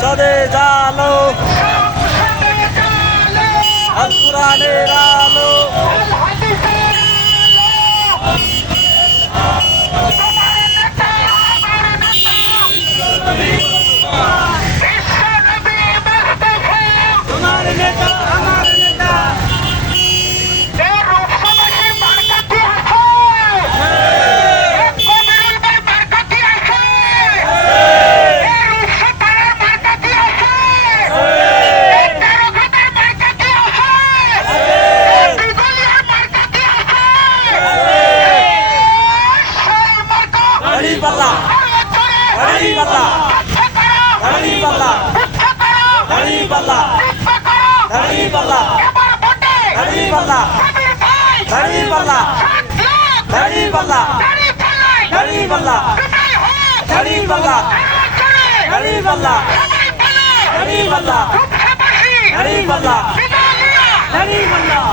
সদে জালো আল কুরআনের আলো তোমার নেতা আমার নেতা Hariballa, Hariballa, Hariballa, Hariballa, Hariballa, Hariballa, Hariballa, Hariballa, Hariballa, Hariballa, Hariballa, Hariballa, Hariballa, Hariballa.